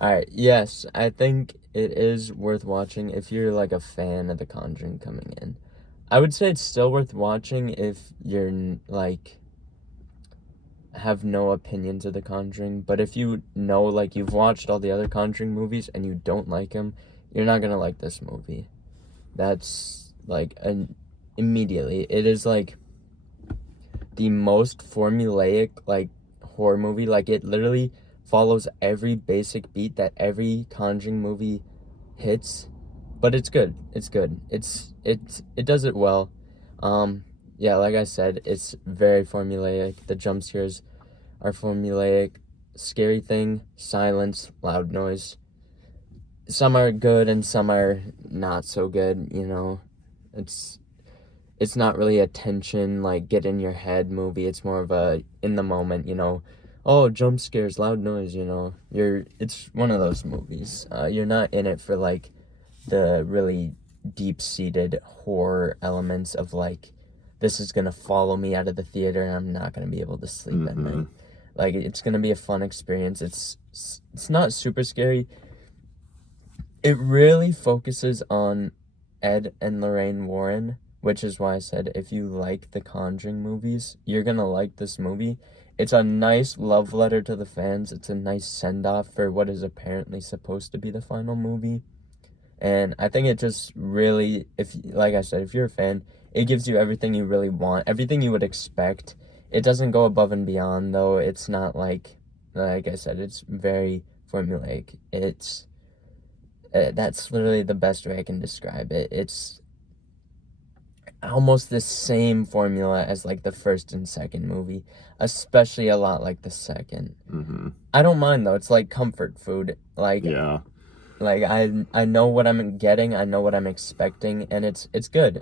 All right, yes, I think it is worth watching if you're like a fan of The Conjuring coming in. I would say it's still worth watching if you're like have no opinions of The Conjuring, but if you know, like, you've watched all the other Conjuring movies and you don't like them, you're not gonna like this movie. That's like an immediately. It is like the most formulaic like horror movie. Like, it literally follows every basic beat that every Conjuring movie hits, but it's good. It's good. It does it well. Yeah, like I said, it's very formulaic. The jump scares are formulaic. Scary thing, silence, loud noise. Some are good and some are not so good, you know. It's not really a tension, like, get in your head movie. It's more of a in the moment, you know. Oh, jump scares, loud noise, you know. It's one of those movies. You're not in it for like the really deep-seated horror elements of like, this is gonna follow me out of the theater and I'm not gonna be able to sleep at night. Like, it's gonna be a fun experience. It's not super scary. It really focuses on Ed and Lorraine Warren, which is why I said if you like the Conjuring movies, you're gonna like this movie. It's a nice love letter to the fans. It's a nice send-off for what is apparently supposed to be the final movie. And I think it just really, if like I said, if you're a fan, it gives you everything you really want, everything you would expect. It doesn't go above and beyond, though. It's not like I said, it's very formulaic. That's literally the best way I can describe it. It's almost the same formula as like the first and second movie, especially a lot like the second. I don't mind though. It's like comfort food. Yeah. Like, I know what I'm getting, I know what I'm expecting, and it's good.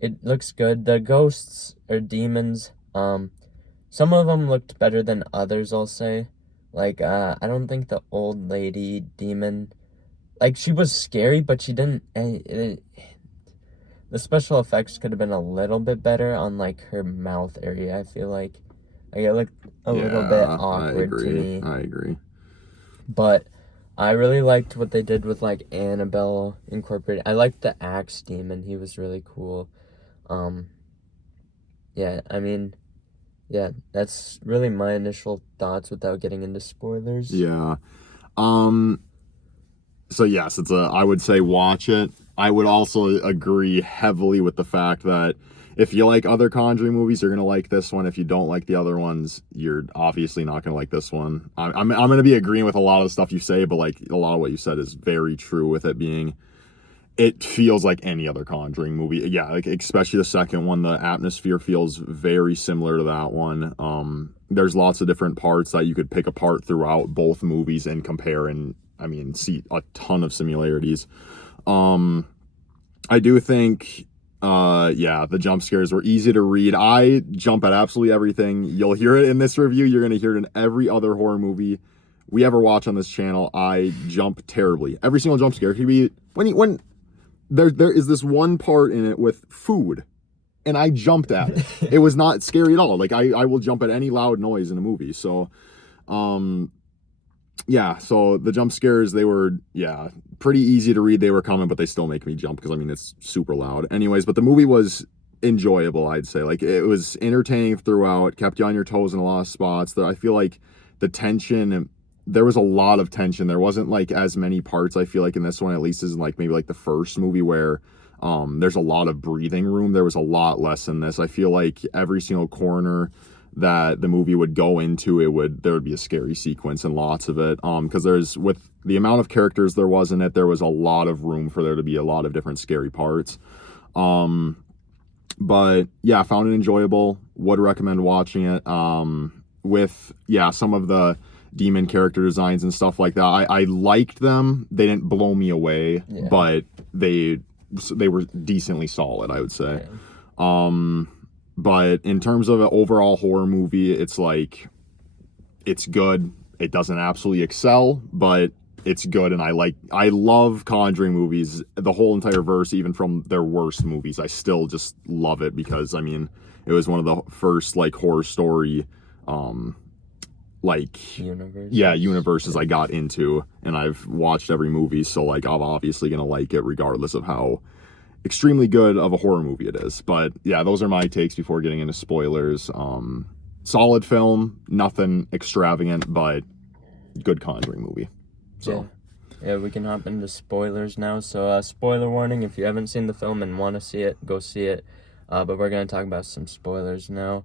It looks good. The ghosts or demons, some of them looked better than others, I'll say. Like, I don't think the old lady demon, like, she was scary, but she didn't. The special effects could have been a little bit better on like her mouth area. I feel like it looked a little bit Yeah, I awkward to agree. me. I agree. But I really liked what they did with like Annabelle Incorporated. I liked the Axe Demon. He was really cool. Um, yeah, I mean, yeah, that's really my initial thoughts without getting into spoilers. Yeah. Um, so yes, I would say watch it. I would also agree heavily with the fact that if you like other Conjuring movies, you're gonna like this one. If you don't like the other ones, you're obviously not gonna like this one. I'm gonna be agreeing with a lot of the stuff you say, but like a lot of what you said is very true. With it being, it feels like any other Conjuring movie. Yeah, like especially the second one, the atmosphere feels very similar to that one. There's lots of different parts that you could pick apart throughout both movies and compare, and I mean, see a ton of similarities. I do think, yeah, the jump scares were easy to read. I jump at absolutely everything. You'll hear it in this review. You're gonna hear it in every other horror movie we ever watch on this channel. I jump terribly. Every single jump scare could be when there is this one part in it with food, and I jumped at it. It was not scary at all. Like I will jump at any loud noise in a movie. So, yeah. So the jump scares, they were, yeah, pretty easy to read. They were coming, but they still make me jump because I mean it's super loud. Anyways, but the movie was enjoyable. I'd say like it was entertaining throughout. Kept you on your toes in a lot of spots. That I feel like the tension, there was a lot of tension. There wasn't like as many parts, I feel like, in this one, at least as in like maybe like the first movie where there's a lot of breathing room. There was a lot less in this. I feel like every single corner that the movie would go into, there would be a scary sequence, and lots of it. Because there's, with the amount of characters there was in it, there was a lot of room for there to be a lot of different scary parts. But yeah, I found it enjoyable. Would recommend watching it. With, yeah, some of the demon character designs and stuff like that, I liked them. They didn't blow me away, Yeah. but they were decently solid, I would say. Okay. But in terms of an overall horror movie, it's like, it's good. It doesn't absolutely excel, but it's good. And I love Conjuring movies, the whole entire verse, even from their worst movies. I still just love it because, I mean, it was one of the first like horror story, like universe. universes I got into, and I've watched every movie, so like I'm obviously gonna like it regardless of how extremely good of a horror movie it is. But yeah, those are my takes before getting into spoilers. Solid film, nothing extravagant, but good Conjuring movie. So yeah, we can hop into spoilers now. So spoiler warning, if you haven't seen the film and want to see it, go see it. But we're gonna talk about some spoilers now.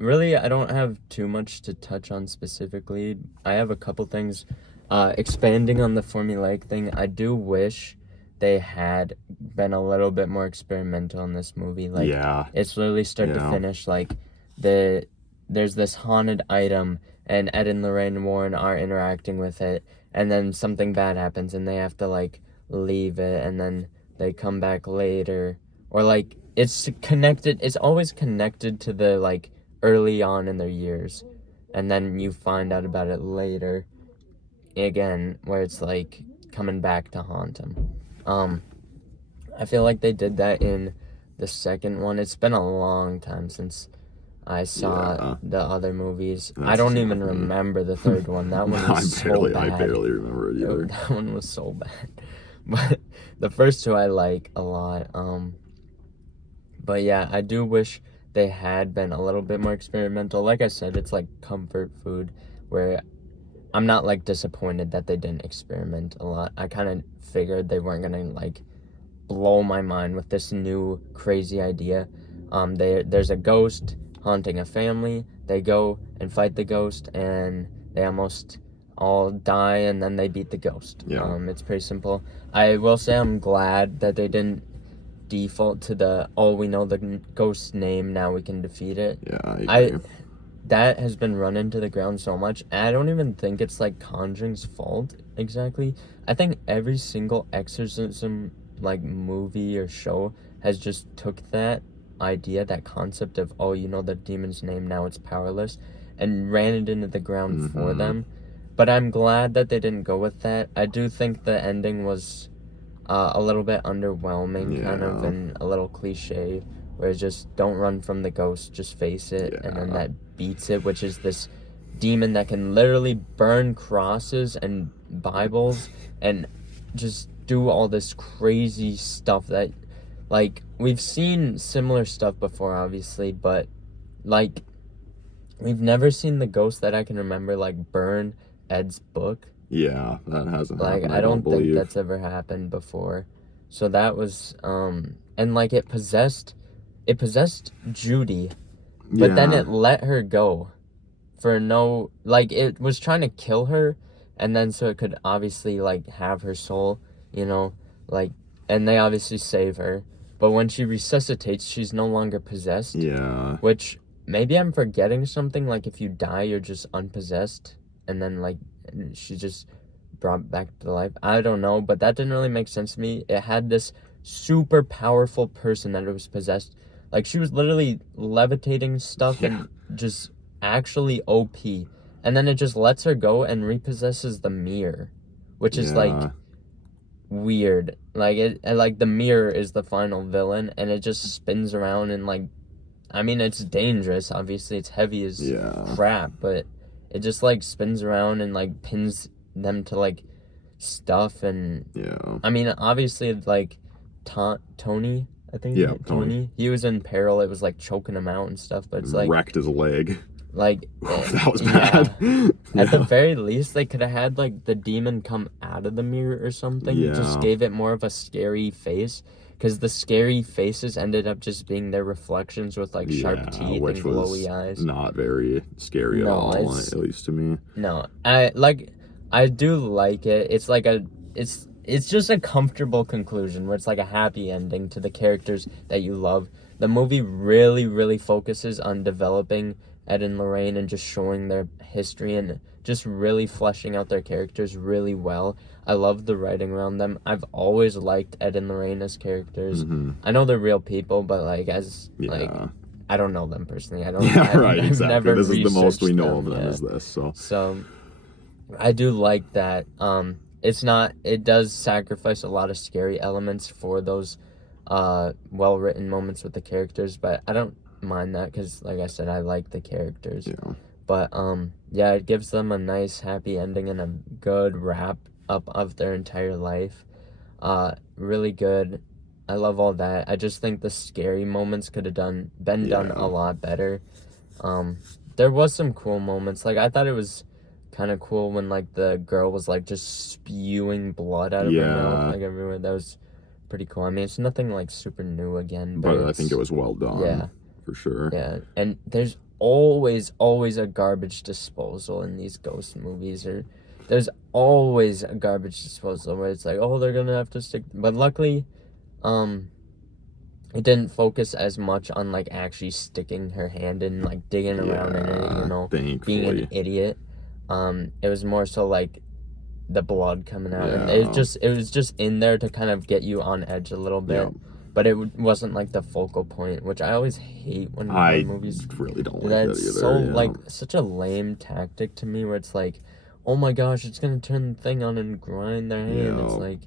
Really, I don't have too much to touch on specifically. I have a couple things. Expanding on the formulaic thing, I do wish they had been a little bit more experimental in this movie. Like, it's literally start to finish. Like, there's this haunted item, and Ed and Lorraine Warren are interacting with it, and then something bad happens, and they have to like leave it, and then they come back later, or like it's connected. It's always connected to the like early on in their years, and then you find out about it later. Again, where it's like coming back to haunt them. I feel like they did that in the second one. It's been a long time since I saw the other movies. I don't even remember the third one. That one was so bad. I barely remember it either. That one was so bad. But the first two I like a lot. But yeah, I do wish they had been a little bit more experimental. Like I said, it's like comfort food where I'm not like disappointed that they didn't experiment a lot. I kind of figured they weren't gonna like blow my mind with this new crazy idea. There's a ghost haunting a family. They go and fight the ghost, and they almost all die, and then they beat the ghost. It's pretty simple. I will say I'm glad that they didn't default to the we know the ghost's name, now we can defeat it. That has been run into the ground so much, and I don't even think it's like Conjuring's fault exactly. I think every single exorcism like movie or show has just took that idea, that concept of you know the demon's name, now it's powerless, and ran it into the ground for them. But I'm glad that they didn't go with that. I do think the ending was a little bit underwhelming, kind of, and a little cliche, where it's just don't run from the ghost, just face it, and then that beats it, which is this demon that can literally burn crosses and Bibles and just do all this crazy stuff that, like, we've seen similar stuff before, obviously, but, like, we've never seen the ghost that I can remember, like, burn Ed's book. Yeah, that hasn't happened. I don't think that's ever happened before. So that was, and, like, it possessed Judy, but then it let her go for no, like, it was trying to kill her, and then so it could obviously, like, have her soul, you know, like, and they obviously save her, but when she resuscitates, she's no longer possessed. Which, maybe I'm forgetting something, like, if you die, you're just unpossessed, and then, like, she just brought back to life. I don't know, but that didn't really make sense to me. It had this super powerful person that it was possessed. Like, she was literally levitating stuff and just actually OP. And then it just lets her go and repossesses the mirror, which is, like, weird. Like, like, the mirror is the final villain, and it just spins around and, like, I mean, it's dangerous. Obviously, it's heavy as crap, but it just, like, spins around and, like, pins them to, like, stuff. And, I mean, obviously, like, Tony... I think Tony. He was in peril. It was like choking him out and stuff, but it's like wrecked his leg. Like that was bad. At the very least, they could have had like the demon come out of the mirror or something. Just gave it more of a scary face, because the scary faces ended up just being their reflections with like sharp teeth and glowy eyes. Not very scary at all, at least to me. No, I do like it. It's like it's just a comfortable conclusion where it's like a happy ending to the characters that you love. The movie really, really focuses on developing Ed and Lorraine and just showing their history and just really fleshing out their characters really well. I love the writing around them. I've always liked Ed and Lorraine as characters. I know they're real people, but like like I don't know them personally. I don't. Exactly. This is the most we know of them is this. So I do like that. It does sacrifice a lot of scary elements for those well-written moments with the characters, but I don't mind that because, like I said, I like the characters. But yeah, it gives them a nice happy ending and a good wrap up of their entire life. Really good. I love all that. I just think the scary moments could have been done a lot better. There was some cool moments. Like, I thought it was kind of cool when, like, the girl was, like, just spewing blood out of her mouth, like, everywhere. That was pretty cool. I mean, it's nothing, like, super new again, but I think it was well done. Yeah. For sure. Yeah, and there's always a garbage disposal in these ghost movies, or there's always a garbage disposal where it's like, oh, they're gonna have to stick, but luckily, it didn't focus as much on, like, actually sticking her hand in, like, digging around in it, you know, being an idiot. It was more so, like, the blood coming out, and it was just in there to kind of get you on edge a little bit, but it wasn't, like, the focal point, which I always hate when movies really don't do like that It's either. so, like, such a lame tactic to me, where it's like, oh my gosh, it's gonna turn the thing on and grind their hand. It's like,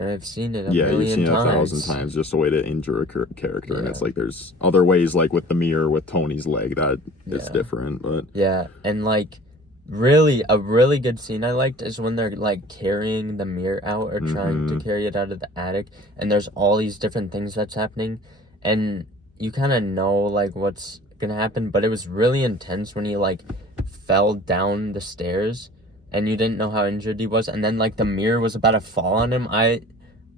and I've seen it a million you've seen it 1,000 times, just a way to injure a character, and it's like, there's other ways, like with the mirror with Tony's leg, that is different, but and, like, a really good scene I liked is when they're, like, carrying the mirror out, or trying to carry it out of the attic, and there's all these different things that's happening, and you kind of know, like, what's gonna happen, but it was really intense when he, like, fell down the stairs, and you didn't know how injured he was, and then, like, the mirror was about to fall on him. I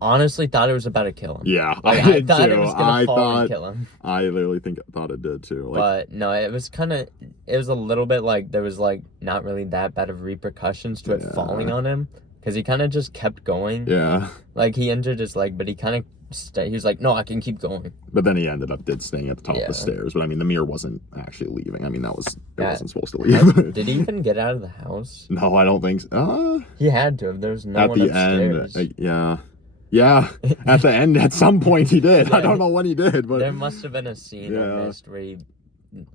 honestly thought it was about to kill him. Yeah, like, I thought too. It was gonna fall and kill him. I literally thought it did too. Like, but no, it was a little bit like there was, like, not really that bad of repercussions to it falling on him, because he kind of just kept going. Yeah, like, he injured his leg, but he kind of he was like, no, I can keep going. But then he ended up staying at the top of the stairs. But I mean, the mirror wasn't actually leaving. I mean, it wasn't supposed to leave. Did he even get out of the house? No, I don't think so. He had to have. There was no one upstairs. At the end, yeah. At the end, at some point, he did. I don't know when he did, but there must have been a scene I missed where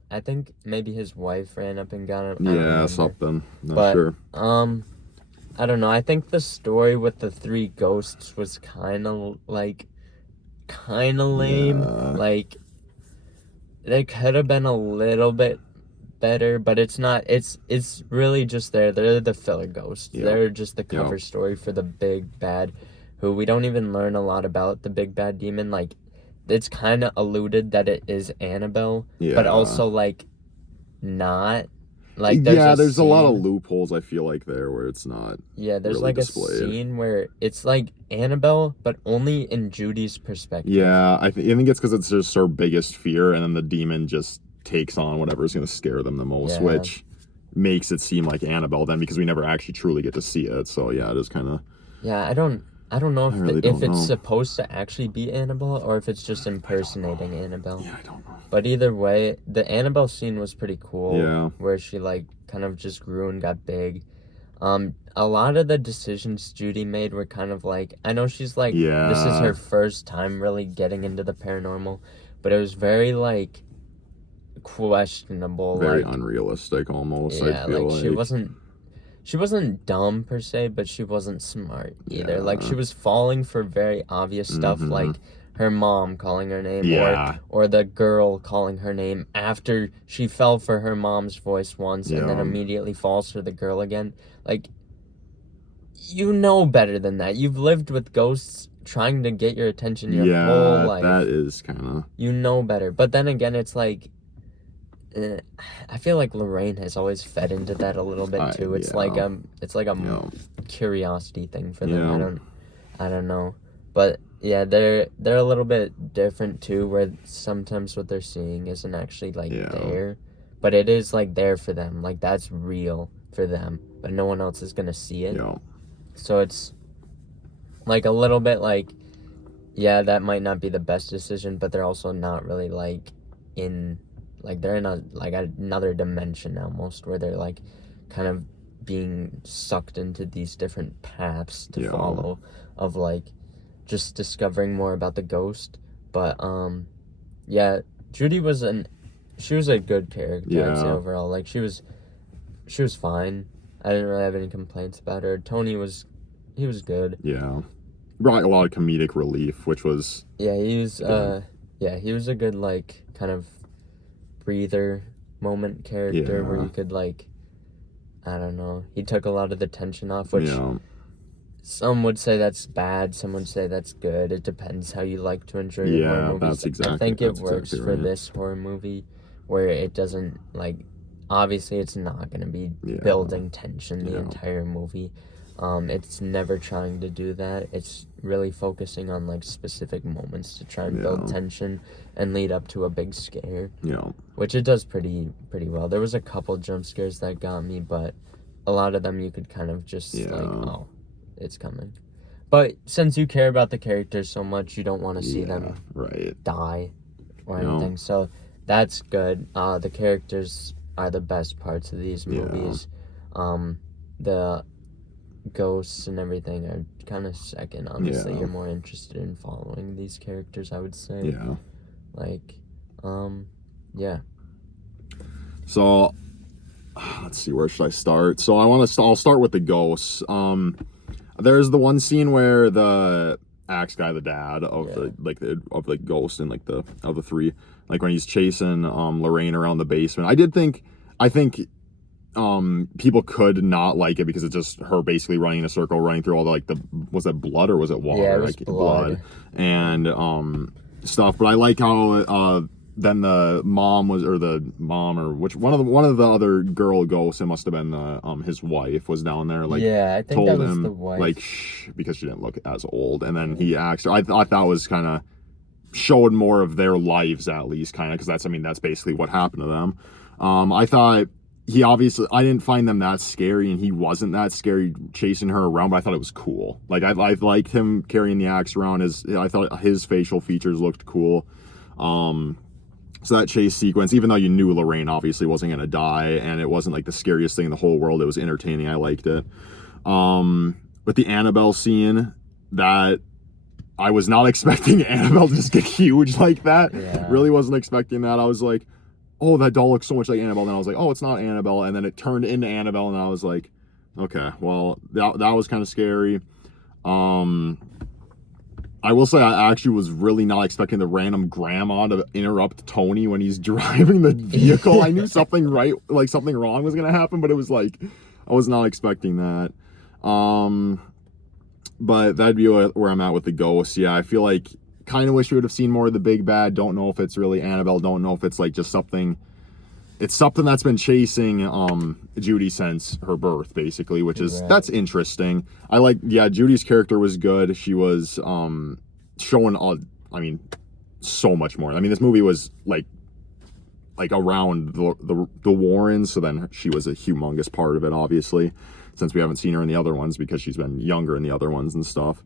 I think maybe his wife ran up and got him. Yeah, something. Not sure. I don't know. I think the story with the 3 ghosts was kind of lame. Like, they could have been a little bit better, but it's not. It's really just they're the filler ghosts. They're just the cover story for the big bad, who we don't even learn a lot about the big bad demon. Like, it's kind of alluded that it is Annabelle, but also, like, not. Like, there's a lot of loopholes, I feel like, there, where it's not there's really like displayed. A scene where it's like Annabelle, but only in Judy's perspective. I think it's because it's just her biggest fear, and then the demon just takes on whatever's going to scare them the most, which makes it seem like Annabelle then, because we never actually truly get to see it. So it is kind of I don't know if it's supposed to actually be Annabelle, or if it's just impersonating Annabelle. I don't know. But either way, the Annabelle scene was pretty cool. Yeah. Where she, like, kind of just grew and got big. A lot of the decisions Judy made were kind of like, I know she's like, this is her first time really getting into the paranormal, but it was very, like, questionable. Very like, unrealistic almost, I feel like. She wasn't dumb per se, but she wasn't smart either. Like, she was falling for very obvious stuff, like her mom calling her name, or the girl calling her name after she fell for her mom's voice once and then immediately falls for the girl again. Like, you know better than that. You've lived with ghosts trying to get your attention your whole life. That is kind of... You know better. But then again, it's like... I feel like Lorraine has always fed into that a little bit too. It's like a curiosity thing for them. I don't know, but yeah, they're a little bit different too, where sometimes what they're seeing isn't actually like there, but it is like there for them. Like, that's real for them, but no one else is gonna see it. So it's like a little bit like, that might not be the best decision, but they're also not really like in. Like, they're in another dimension almost, where they're, like, kind of being sucked into these different paths to follow of, like, just discovering more about the ghost. But, Judy was a good character, I'd say, overall. Like, she was fine. I didn't really have any complaints about her. Tony he was good. Yeah. Brought a lot of comedic relief, which was... Yeah, he was, he was a good, like, kind of breather moment character where you could, like, I don't know, he took a lot of the tension off, which some would say that's bad, some would say that's good. It depends how you like to enjoy your horror movies. That's exactly, I think it works exactly for this horror movie where it doesn't, like, obviously it's not going to be building tension the entire movie. It's never trying to do that. It's really focusing on, like, specific moments to try and build tension and lead up to a big scare. Which it does pretty well. There was a couple jump scares that got me, but a lot of them you could kind of just like, oh, it's coming. But since you care about the characters so much, you don't want to see them die or anything. So that's good. The characters are the best parts of these movies. The ghosts and everything are kind of second. Obviously, you're more interested in following these characters, I would say. Like, So, let's see, where should I start? So I'll start with the ghosts. There's the one scene where the axe guy, the dad of the ghost and like of the three, like when he's chasing Lorraine around the basement. I think people could not like it because it's just her basically running in a circle, running through all the was it blood or was it water? Yeah, it was blood and stuff. But I like how then the mom or which one of the other girl ghosts, it must have been his wife, was down there, like, I think told that was him the wife, like, shh, because she didn't look as old, and then he asked her. I thought that was kind of showed more of their lives, at least, kind of, because that's basically what happened to them. I thought I didn't find them that scary, and he wasn't that scary chasing her around, but I thought it was cool. Like, I liked him carrying the axe around. I thought his facial features looked cool. So that chase sequence, even though you knew Lorraine obviously wasn't going to die, and it wasn't like the scariest thing in the whole world, it was entertaining. I liked it. With the Annabelle scene, that I was not expecting Annabelle to just get huge like that. Really wasn't expecting that. I was like, oh, that doll looks so much like Annabelle. And then I was like, oh, it's not Annabelle. And then it turned into Annabelle, and I was like, okay, well, that was kind of scary. I will say I actually was really not expecting the random grandma to interrupt Tony when he's driving the vehicle. I knew something wrong was gonna happen, but it was like, I was not expecting that. But that'd be where I'm at with the ghosts. I feel like kind of wish we would have seen more of the big bad. Don't know if it's really Annabelle. Don't know if it's like just something. It's something that's been chasing Judy since her birth, basically, which is that's interesting. I like, Judy's character was good. She was showing so much more. I mean, this movie was like around the Warrens, so then she was a humongous part of it, obviously, since we haven't seen her in the other ones because she's been younger in the other ones and stuff.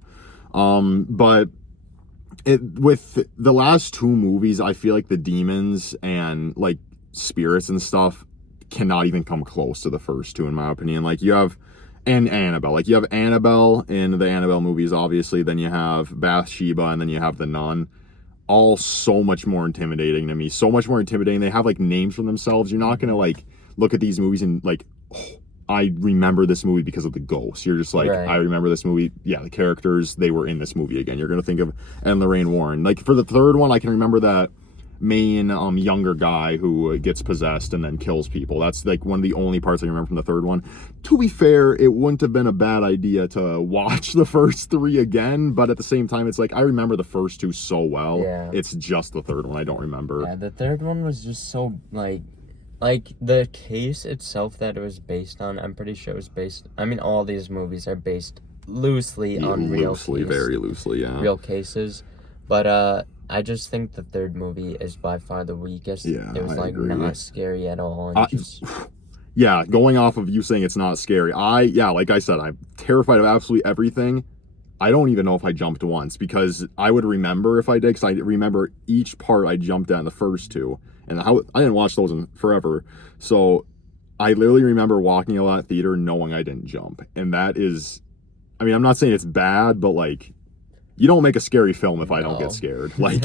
But with the last two movies, I feel like the demons and like spirits and stuff cannot even come close to the first two, in my opinion. Like, you have Annabelle. Like, you have Annabelle in the Annabelle movies, obviously, then you have Bathsheba, and then you have the Nun. All so much more intimidating to me. So much more intimidating. They have like names for themselves. You're not gonna like look at these movies and like, oh, I remember this movie because of the ghosts. You're just like, I remember this movie. Yeah, the characters, they were in this movie again. You're gonna think of and Lorraine Warren. Like, for the third one, I can remember that main younger guy who gets possessed and then kills people. That's like one of the only parts I remember from the third one. To be fair, it wouldn't have been a bad idea to watch the first three again, but at the same time, it's like, I remember the first two so well. It's just the third one I don't remember. The third one was just so like the case itself that it was based on, I'm pretty sure it was based, I mean, all these movies are based loosely on real cases. Very loosely, real cases. But I just think the third movie is by far the weakest. It was like not scary at all. And going off of you saying it's not scary, like I said, I'm terrified of absolutely everything. I don't even know if I jumped once, because I would remember if I did, because I remember each part I jumped at in the first two, and I didn't watch those in forever. So I literally remember walking out of that theater knowing I didn't jump, and that is, I mean, I'm not saying it's bad, but like, you don't make a scary film if I don't get scared. Like,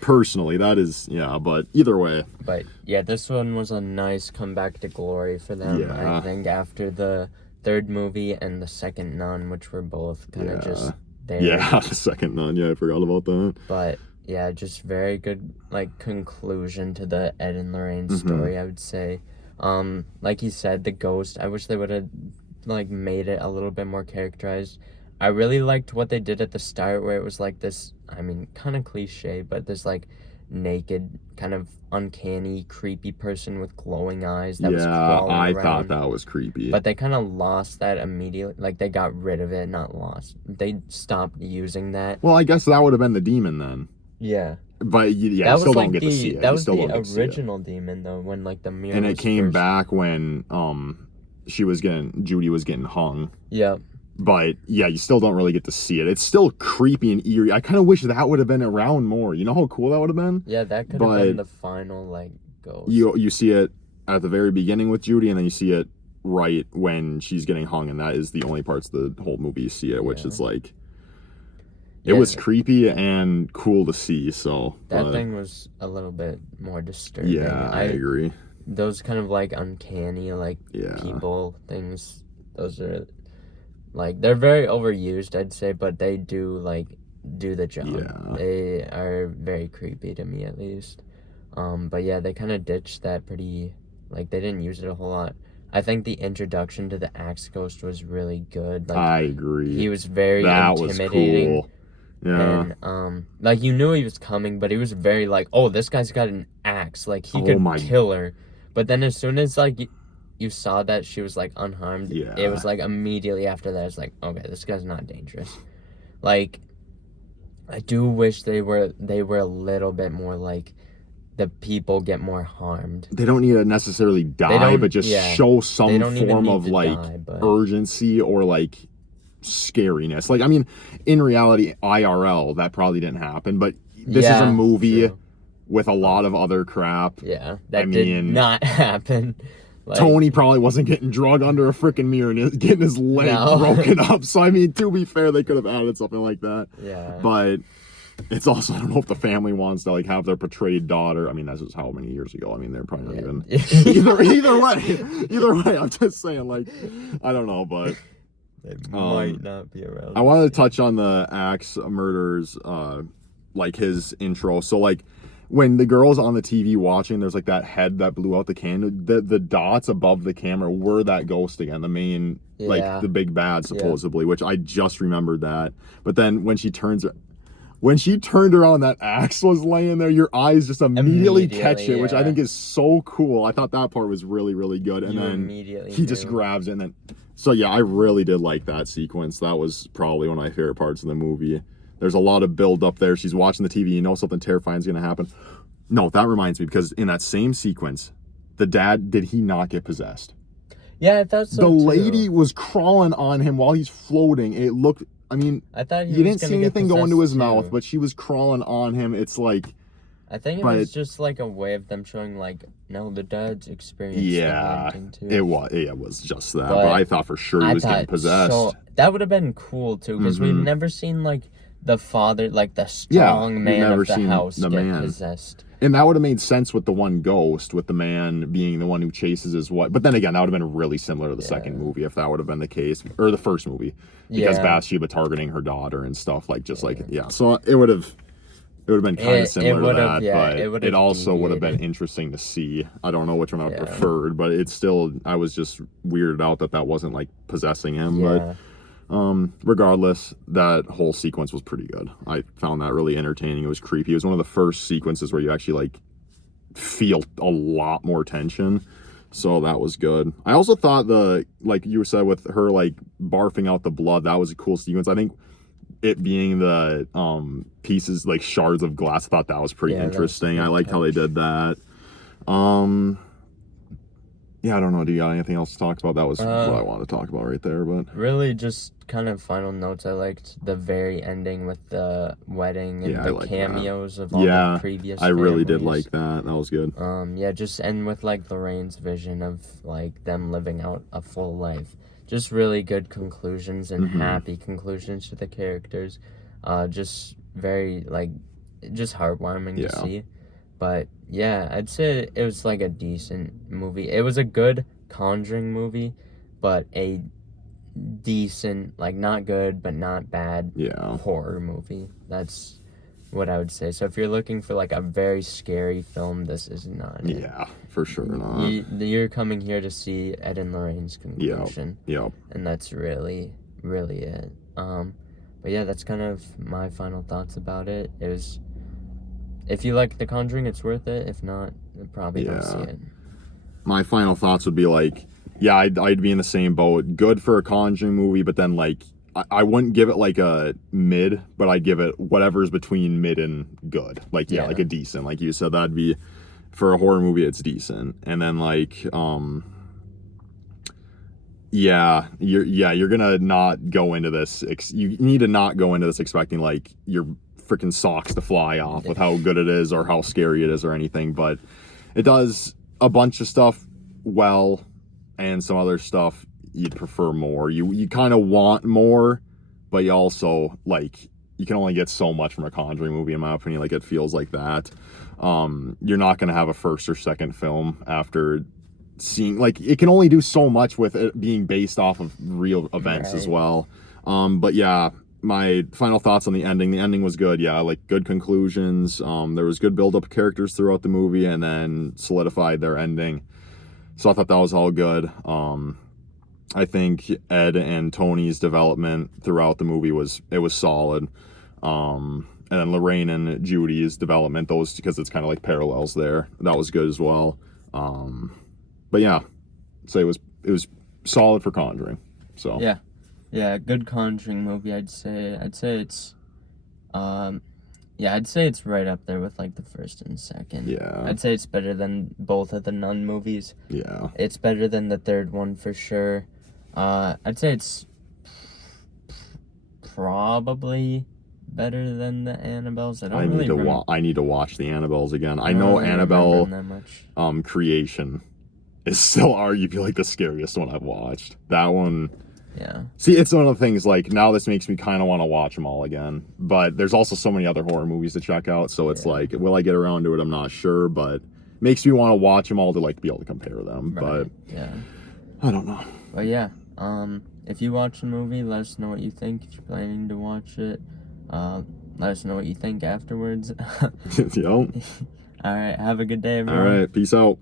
personally, that is, but either way. But yeah, this one was a nice comeback to glory for them. I think after the third movie and the second Nun, which were both kind of just there. The second Nun, I forgot about that. But yeah, just very good, like, conclusion to the Ed and Lorraine Mm-hmm. story, I would say. Like you said, the ghost, I wish they would have, like, made it a little bit more characterized. I really liked what they did at the start, where it was, like, this, I mean, kind of cliche, but this, like, naked, kind of uncanny, creepy person with glowing eyes that was Yeah, crawling I thought around. that was creepy. But they kind of lost that immediately. Like, they got rid of it, not lost. They stopped using that. Well, I guess that would have been the demon then. Yeah. But yeah, you That still was don't like get to see it. that You was still the don't get to see it. original demon though, when like the mirror And it was came first. back when Judy was getting hung. Yeah. But yeah, you still don't really get to see it. It's still creepy and eerie. I kind of wish that would have been around more. You know how cool that would have been? Yeah, that could have been the final like ghost. You see it at the very beginning with Judy, and then you see it right when she's getting hung, and that is the only parts of the whole movie you see it, which is like it was creepy and cool to see. So that thing was a little bit more disturbing. Yeah, I agree. Those kind of like uncanny like people things, those are like they're very overused, I'd say, but they do the job. Yeah. They are very creepy to me at least. But yeah, they kind of ditched that pretty, like they didn't use it a whole lot. I think the introduction to the Axe Ghost was really good. Like, I agree. He was very intimidating. Was cool. Yeah. And like you knew he was coming, but he was very like, oh, this guy's got an axe, like he could kill her. But then as soon as like you saw that she was like unharmed, it was like immediately after that it's like, okay, this guy's not dangerous. Like, I do wish they were a little bit more like the people get more harmed. They don't need to necessarily die, but just show some form of like urgency or like scariness. Like, I mean, in reality, IRL, that probably didn't happen, but this is a movie with a lot of other crap. Yeah, that did not happen. Like, Tony probably wasn't getting drug under a freaking mirror and getting his leg broken up. So, I mean, to be fair, they could have added something like that. Yeah. But it's also, I don't know if the family wants to like have their portrayed daughter. I mean, that's just how many years ago. I mean, they're probably not even either way. I'm just saying, like, I don't know, but they might not be around. I wanted to touch on the Axe murders, like his intro. So like when the girl's on the TV watching, there's like that head that blew out the candle. The dots above the camera were that ghost again, the main like the big bad supposedly, which I just remembered that. But then when she turned around, that axe was laying there, your eyes just immediately catch it, which I think is so cool. I thought that part was really, really good. And then he just grabs it and then... So yeah, I really did like that sequence. That was probably one of my favorite parts of the movie. There's a lot of build up there. She's watching the TV, you know something terrifying is going to happen. No, that reminds me, because in that same sequence, the dad, did he not get possessed? Yeah, I thought so. The lady was crawling on him while he's floating. It looked... I mean, I thought you didn't see anything go into his mouth, but she was crawling on him. It's like... I think it was just like a way of them showing like, no, the dad's experienced. Yeah, it was just that. But I thought for sure he was getting possessed. So, that would have been cool too, because we've never seen like the father, like the strong man of the house get possessed. And that would have made sense with the one ghost, with the man being the one who chases his wife. But then again, that would have been really similar to the second movie if that would have been the case, or the first movie, because Bathsheba targeting her daughter and stuff like So it would have been kind of similar to that, but it also would have been interesting to see. I don't know which one I preferred, but it's still, I was just weirded out that wasn't like possessing him. But regardless, that whole sequence was pretty good. I found that really entertaining. It was creepy. It was one of the first sequences where you actually like feel a lot more tension. So that was good. I also thought like you said with her like barfing out the blood, that was a cool sequence. I think it being the pieces like shards of glass, I thought that was pretty interesting. I liked how they did that. Yeah, I don't know. Do you got anything else to talk about? That was what I wanted to talk about right there. But really, just kind of final notes. I liked the very ending with the wedding and the cameos of all the previous. I really did like that. That was good. Yeah, just end with like Lorraine's vision of like them living out a full life. Just really good conclusions and happy conclusions to the characters. Just very like, just heartwarming to see. But yeah, I'd say it was like a decent movie. It was a good Conjuring movie, but a decent, like not good but not bad horror movie. That's what I would say. So if you're looking for like a very scary film, this is not it. Yeah, for sure not. You're coming here to see Ed and Lorraine's conclusion. Yep. And that's really, really it. But yeah, that's kind of my final thoughts about it. It was, if you like The Conjuring, it's worth it. If not, probably don't see it. My final thoughts would be like, yeah, I'd be in the same boat. Good for a Conjuring movie, but then like I wouldn't give it like a mid, but I'd give it whatever's between mid and good. Like like a decent. Like you said, that'd be for a horror movie, it's decent. And then like you're gonna not go into this. You need to not go into this expecting like your freaking socks to fly off with how good it is or how scary it is or anything. But it does a bunch of stuff well, and some other stuff you'd prefer more. You kind of want more, but you also like you can only get so much from a Conjuring movie, in my opinion. Like it feels like that. You're not gonna have a first or second film after seeing, like, it can only do so much with it being based off of real events as well. But yeah, my final thoughts on the ending was good. Yeah, like good conclusions. There was good build up characters throughout the movie and then solidified their ending, so I thought that was all good. I think Ed and Tony's development throughout the movie was solid. And then Lorraine and Judy's development, those, because it's kind of like parallels there, that was good as well. But yeah, so it was solid for Conjuring. So yeah, good Conjuring movie. I'd say it's I'd say it's right up there with like the first and second. Yeah, I'd say it's better than both of the Nun movies. Yeah, it's better than the third one for sure. I'd say it's probably better than the Annabelles. I need to watch the Annabelles again. I know Annabelle Creation is still arguably like the scariest one I've watched. That one. Yeah. See, it's one of the things, like, now this makes me kind of want to watch them all again. But there's also so many other horror movies to check out, so it's like, will I get around to it? I'm not sure, but makes me want to watch them all to like be able to compare them. Right. But yeah, I don't know. But yeah, if you watch the movie, let us know what you think. If you're planning to watch it, let us know what you think afterwards. Yep. All right, have a good day, everyone. All right, peace out.